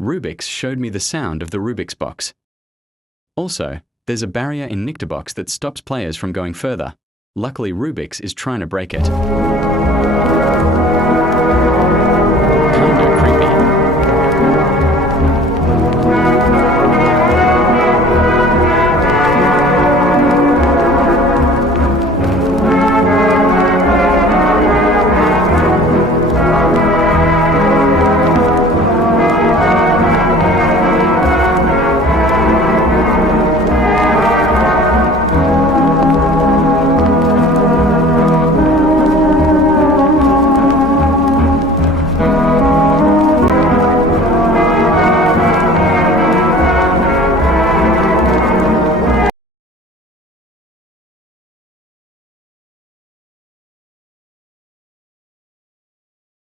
Rubix showed me the sound of the Rubix box. Also, there's a barrier in Nictobox that stops players from going further. Luckily, Rubix is trying to break it.